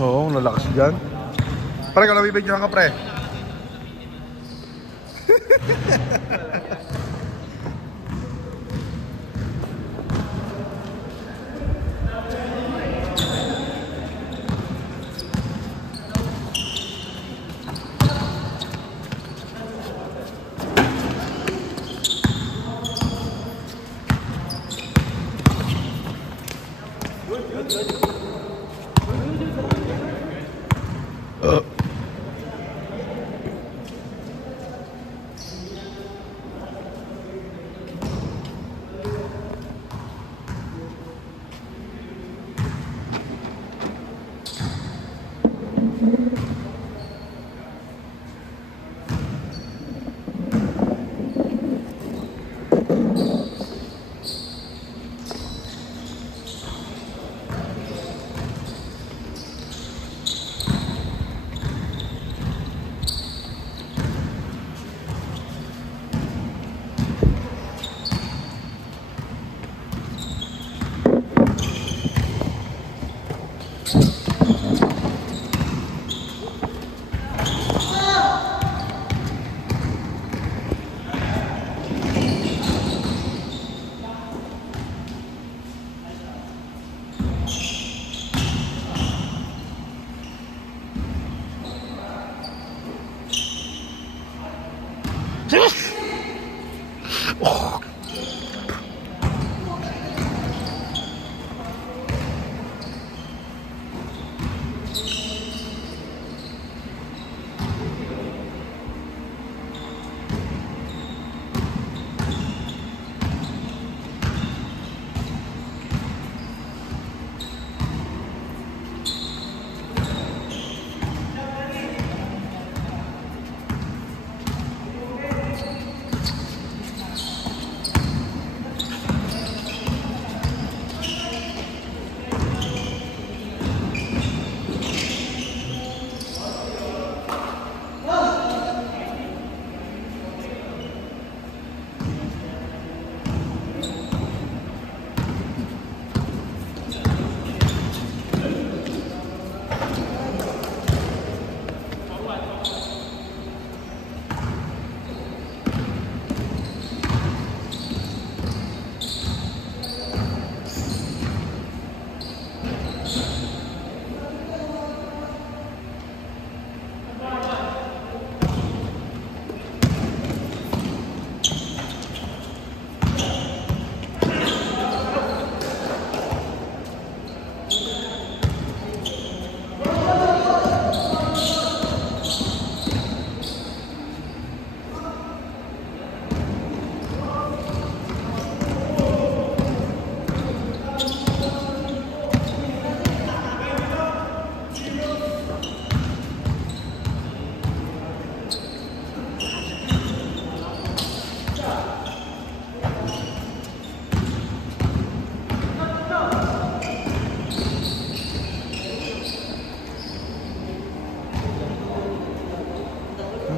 Oo, lalakas dyan. Pare, kung nabibidyohan ka, pre.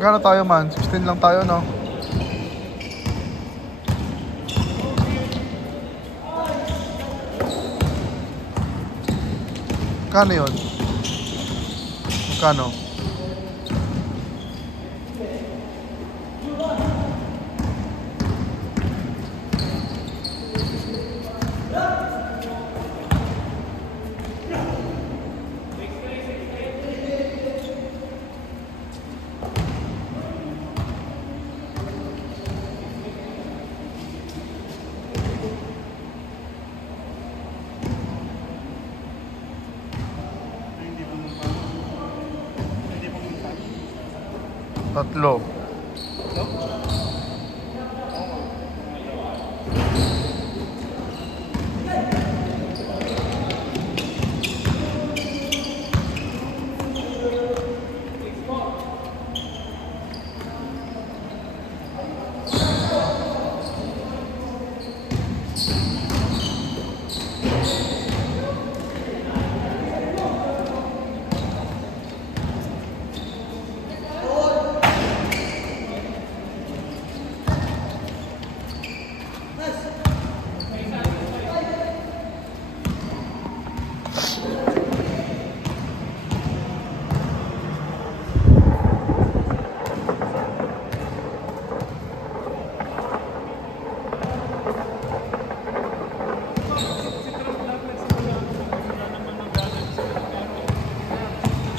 Magkano tayo, man? 16 lang tayo, no? Magkano yun? Magkano? Tatlo.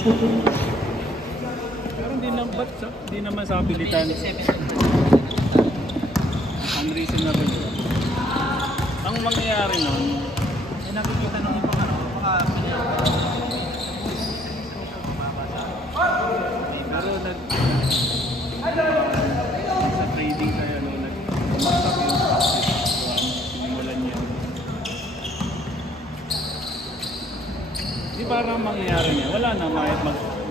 Pero hindi lang, ba't hindi naman sa abilitan? Unreasonable. Ang mangyayari nun, nakikita nung ibang ano, pero sa trading tayo, nagmamak yung practice. Sinimulan niya. Di parang mangyayari niya, wala na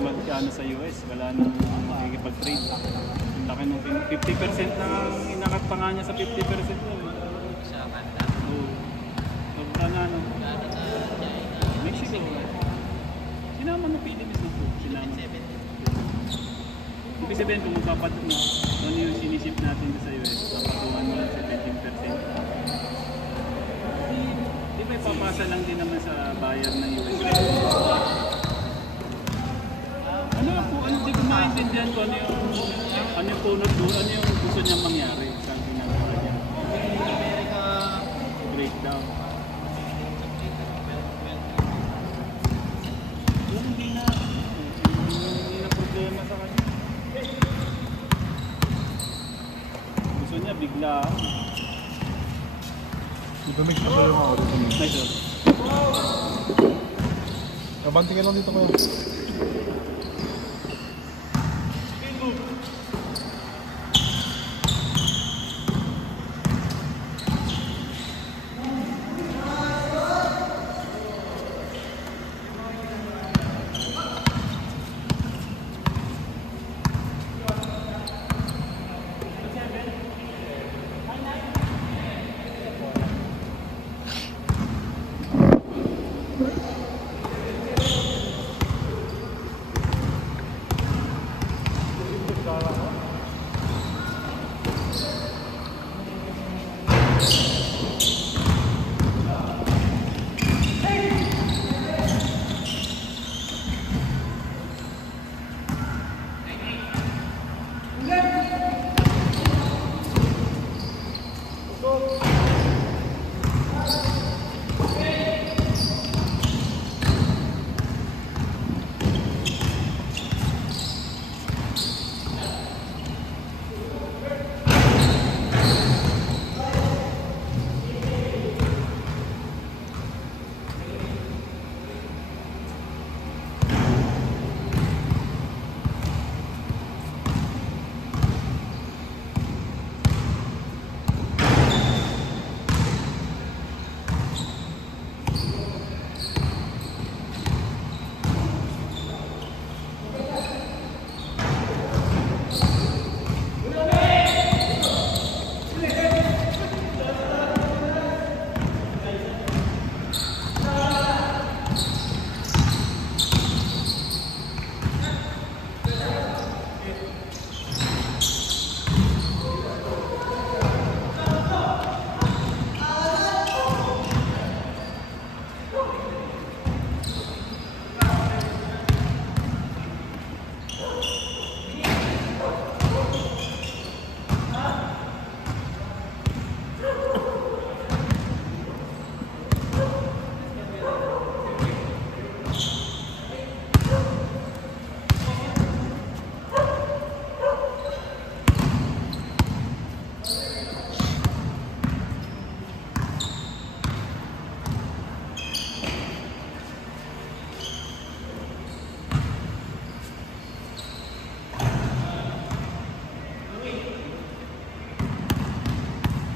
mag-ano sa US, wala na makikipag-trade. Ang laki nung 50% na inakat pa nga niya sa 50% na. sa kanta. Oo. So, ano? Mexico. Sinama na Philippines na po. Sinama. Ibig sabihin kung magpapatok na, ano yung sinisip natin sa US, papatuhan mo lang 17%. Di ba ipapasa lang din naman sa buyer ng US? Hindi ko maintindihan ko ano yung punot doon, ano yung gusto niyang mangyari sa ginagawa niya. Breakdown. Yung hindi na problema sa kanya. Gusto niya bigla. Dito mix na pala yung ako dito. Nice. Kabanti ka lang dito kuya.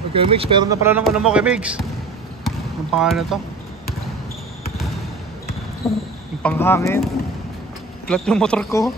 Okay, Mix, pero na pala ng ano mo kay Mix. Yung pangalan na to. Yung panghangin. Flat yung motor ko.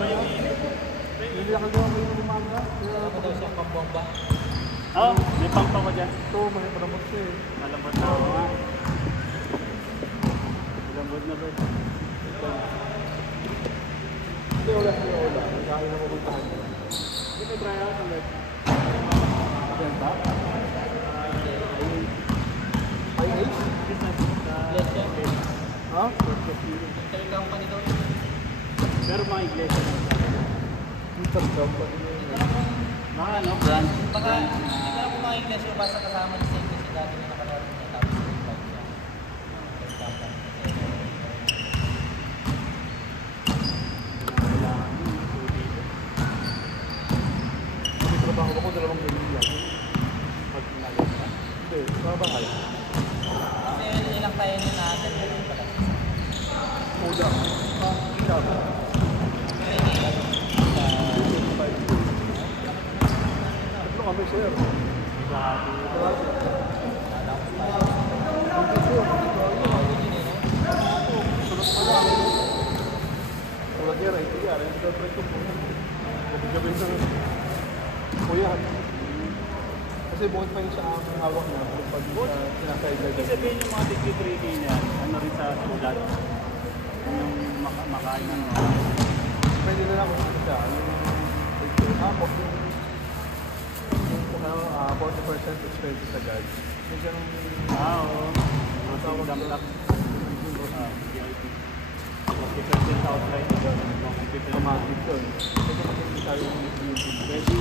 Hindi ako gawa may umaga. Ako daw siya pambomba. Oo, may pump ako dyan. Ito, may paramot siya eh. Malambot na ako nga. Malambot na ba? Hindi, wala. Nagkain na pupuntahan ko. Hindi may try out ulit. Yan ba? IH? Bless siya. Ha? Intel company daw. Pero mga iglesia lang. Peter Company. Mga ano, brand. Baka, hindi ko lang mga iglesia yung basta kasama ni Saint kasi dati na nakalaro niya. Tapos certified siya. Intel company. May trabaho ako, 2 ganyan lang. Pag nalagot ka. Hindi, sa bahay. Kasi ilang tayo niya na ganyan pala. Uda. Sabi. Ano kami, sir? Tulad yan, ay tiga. Rin ito ko po. Gabi sa kuya. Kasi bukod pa yun sa aking hawak na. Pag sinasay Ibig sabihin yung mga tig-3D niya, ano rin sa sulat. Yung makain ng pwede na lang kung ano siya. Yung 40% expenses agad. May ganun oo. Mga tawag dump doon. lock. VIP. 40% outright. Mga computer. Automatic yun. Pwede makikita tayo yung YouTube. Pwede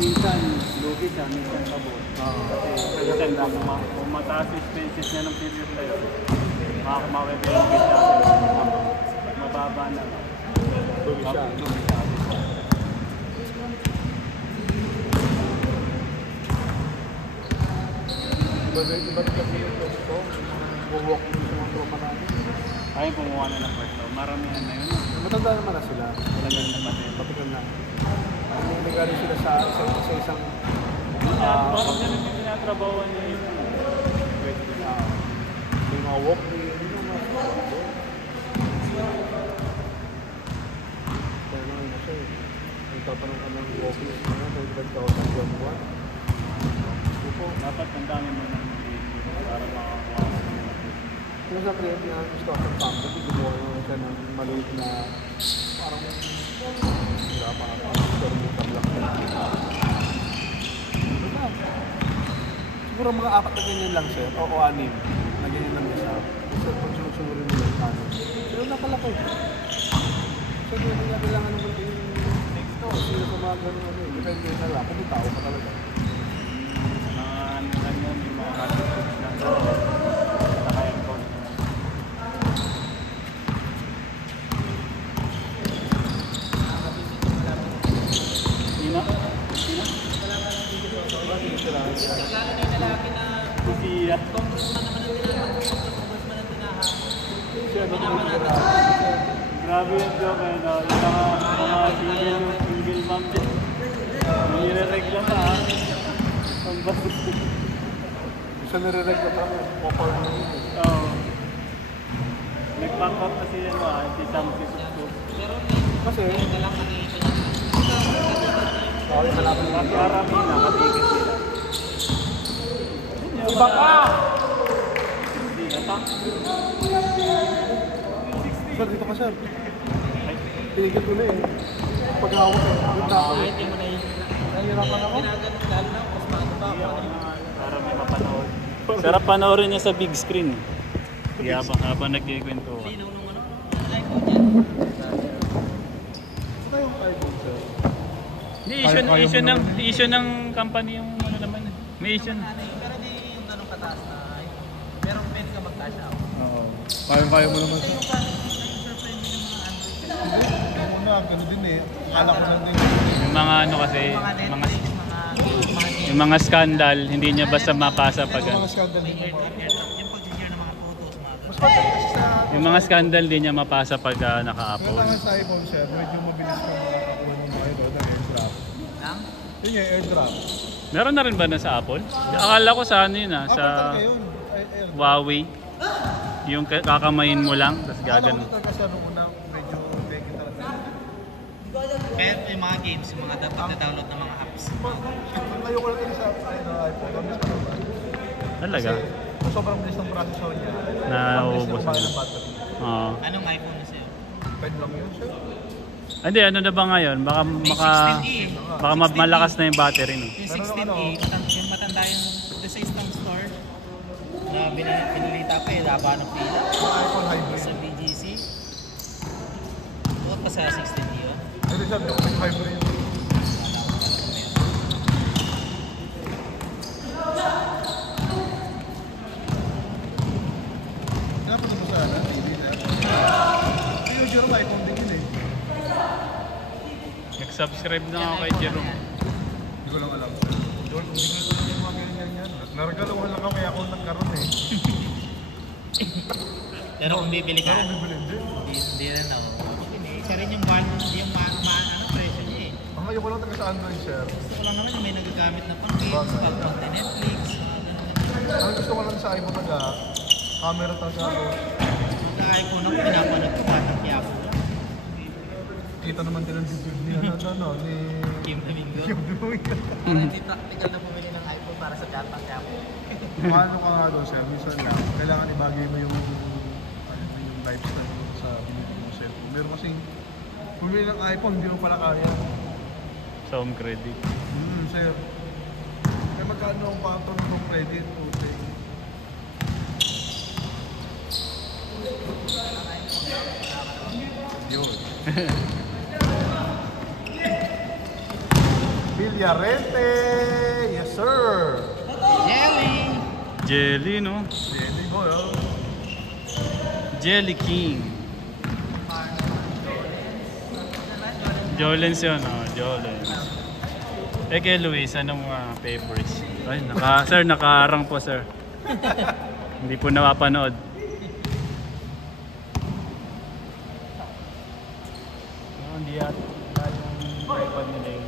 minsan lugi siya, minsan pabot. Kasi minsan kung mataas yung expenses niya ng previous life, mawawibigay siya. Pag mababa na, Lugi siya. lugi siya. Iba't kasi yung pwesto. Walk din sa mga tropa natin. Ayaw kumuha na ng pwesto. Maramihan na yun. Matanda naman na sila. Talagang napatid. Matagal na. May galing sila sa isang Parang ganun yung tinatrabawan niya yung pwesto na. may mga walk din. Yun yung mga kaya naman na siya eh. Nagtatanong ka ng walking. Nagtatanong ka ng buwan. Dapat ang dami mo ng video para makakuha sa mga pwesto. Yung sa create ng startup company, gumawa naman siya ng maliit na parang kilometer lang. Siguro mga 4 na ganyan lang siya, o 6 na ganyan lang isa. So pag sinusunurin mo yung ano. Pero nakalaki. So hindi na kailangan naman yung next to. Sino sa mga ganun ano eh. Depende na lang kung may tao ka talaga. Mga ano lang yan, yung mga attitudes lang. Naka-aircon. Sino? Sino? Lalo na yung lalaki na Si Sia. congressman naman ang tinahabol. Congressman ang tinahabol. Siya nagtitira. Grabe yung joke eh, no? Yung mga single mom din. Nire-regla pa ha. Ang bastos. Siya nire-regla pa mo. Offer mo yun. Oo. Nag-pack up kasi yan ha, si Sam Kisuko. Pero Kasi, may lang nakikita niya. sorry, malapit na Kasi arami na, katigit nila. Iba ka! Hindi ka pa. Sir, dito ka sir. Ay, Tinigil ko na eh. Paghawak eh. Good na ako. Kahit di mo na yun. Nahihirapan ako. Ginaganon lalo na kung ano ba hindi ako. ako na para may mapanood. Sarap panoorin niya sa big screen. Kaya habang nagkikwento. Sino nung ano? iPhone yan. Saan yung iPhone sir? Hindi, issue ng company yung ano naman. May issue na. Pero di yung ganun kataas na iPhone. Pero pwede ka mag-cash out. Oo. Kaya mo naman sir. Yung parang user-friendly ng mga Android. Yung una, gano'n din eh. Akala ko lang din. Yung mga ano kasi, Mga Netflix, mga yung mga scandal, hindi niya basta mapasa pag Yung ano. mga scandal din airdrop, mo. airdrop. Yung pag-share ng mga photos, mga Mas patay kasi sa... Yung mga scandal din niya mapasa pag naka-upload. Kailangan sa iPhone sir, medyo mabilis ka makakakuha ng mga ito ng airdrop. Lang? Yun yung airdrop. Meron na rin ba na sa Apple? Akala ko sa ano yun Apple sa talaga yun. Airdrop. Huawei. Yung kakamayin mo lang, tapos Akala ko gaganon. talaga sir nung una medyo Pero yung mga games, yung mga dapat na-download ng mga apps. Ayoko lang din sa iPhone. Mabilis pa naman. Talaga? Kasi sobrang bilis ng processor niya. Nauubos Mabilis na. ng battery. Oo. Anong iPhone na sa'yo? Pwede lang yun, sir. Hindi, ano na ba ngayon? Baka malakas na yung battery, no? Yung 16E, yung matanda yung doon sa isang store na pinilita pa eh, haba ng pila. iPhone hybrid. Sa BGC. Bukod pa sa 16E yun. Ano sabi ko, may hybrid. Kinapunta mo sa TV, sir? Hindi yung Jerome iPhone din yun eh. Nag-subscribe na ako kay Jerome. Hindi ko lang alam, sir. Hindi ko lang yung mga ganyan. Naragalawa lang kami ako nagkaroon eh. Pero kung bibili ka, Pero bibili din. hindi rin ako. Isa rin yung presyo niya eh. Ang ayaw ko lang taga sa Android, sir. Gusto ko lang naman yung may nagagamit na pang games, pang Netflix. Ang gusto ko lang sa iPhone camera talaga ako. Nag-iPhone ako, pinapanood ko, batang Quiapo lang. Kita naman din ang video ni ni Kim Domingo. Kim Domingo. Parang hindi practical na bumili ng iPhone para sa batang Quiapo. Paano ka nga doon, sir? Minsan lang, kailangan ibagay mo yung lifestyle mo sa binili mo cellphone. Meron kasing bumili ng iPhone, hindi mo pala kaya. Sa home credit. Sir. Kaya magkano ang patron ng credit? Okay. Yun. Villarete! Yes, sir! Jelly! Jelly, no? Jelly boy, oh. Jelly King. Jolens yun, oh. Jolens. Kay Luis, anong favorites? Ay, sir, nakaharang po, sir. Hindi po napapanood. Hindi at yung iPad nila yung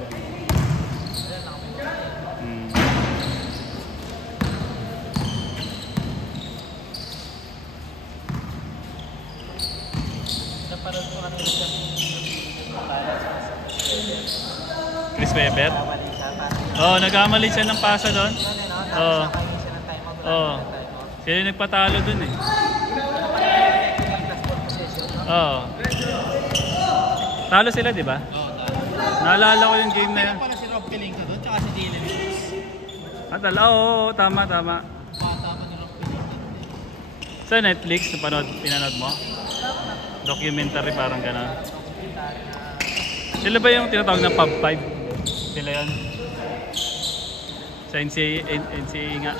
Napanood ko kami sa Chris Webber? Kamali siya, parang Oo, nagkamali siya ng pasa doon. yun eh, no? Oo. Tapos nakahingi siya ng time out. Oo. Sila yung nagpatalo doon eh. Oo. Talo sila, di ba? Oo, Naalala ko yung game na yan. pala si Rob Pelinka doon, tsaka si Dylan Cruz. Oo, tama. Tama ni Rob Pelinka doon eh. Sa Netflix, pinanood mo? Documentary parang gano'n. Sila ba yung tinatawag na Pub 5? Sila yun? Sa NCAA nga.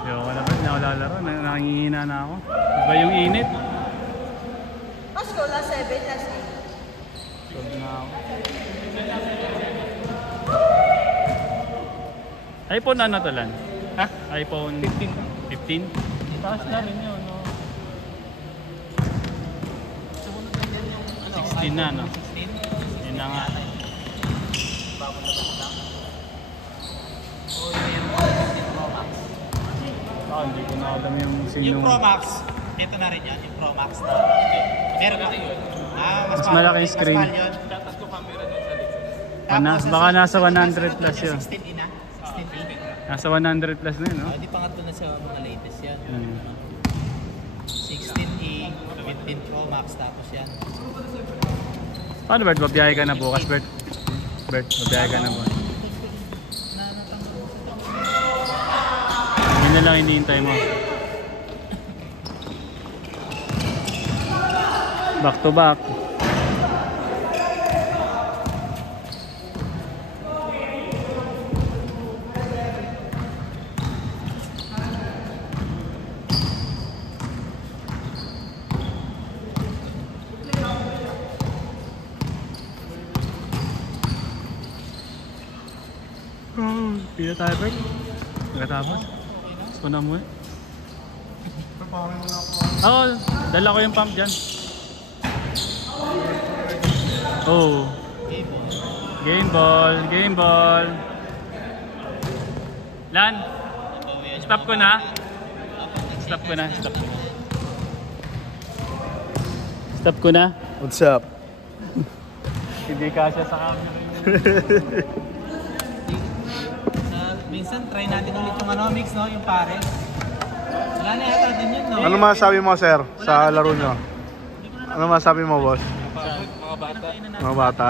Ayoko na ba? Nakalalaro. Nangihina na ako. Iba yung init. Pasko, last 7, last 8. Solve na ako. iPhone ano to lan? Ha? iPhone 15. 15? Taas na rin yun, no? Sumunod na yan yung 16 na, no? 16? Yun na nga. Bago na ba lang? O yung 16 Pro Max? Hindi ko na alam yung sino. Yung Pro Max, ito na rin yan, yung Pro Max na. Meron ba? Mas malaki yung screen. Mas mahal yun. Tatas ko camera dun sa likod. Tapos, Baka nasa 100 sunod plus yun. yun. 16E na? 16E? Nasa 100 plus na yun, no? Di pangatlo na sa mga latest yan. Hmm. 16E, 15 Pro Max, tapos yan. Paano Bert? Babiyahe ka na bukas, Bert? Bert, babiyahe ka na bukas. Yun na lang hinihintay mo. Back to back. Pila tayo, Bert? Pagkatapos? Gusto na mo eh. Paparin mo na ako. Oo, dala ko yung pump dyan. Oo. Game ball, game ball. Lan, stop ko na. Stop ko na, stop ko na. Stop ko na. What's up? Hindi kasya sa camera yun. Minsan, try natin ulit yung ano, mix, no? Yung pares. Wala na yata din yun, no? Ano masasabi mo, sir, sa laro nyo? Ano masasabi mo, boss? Mga bata. Mga bata.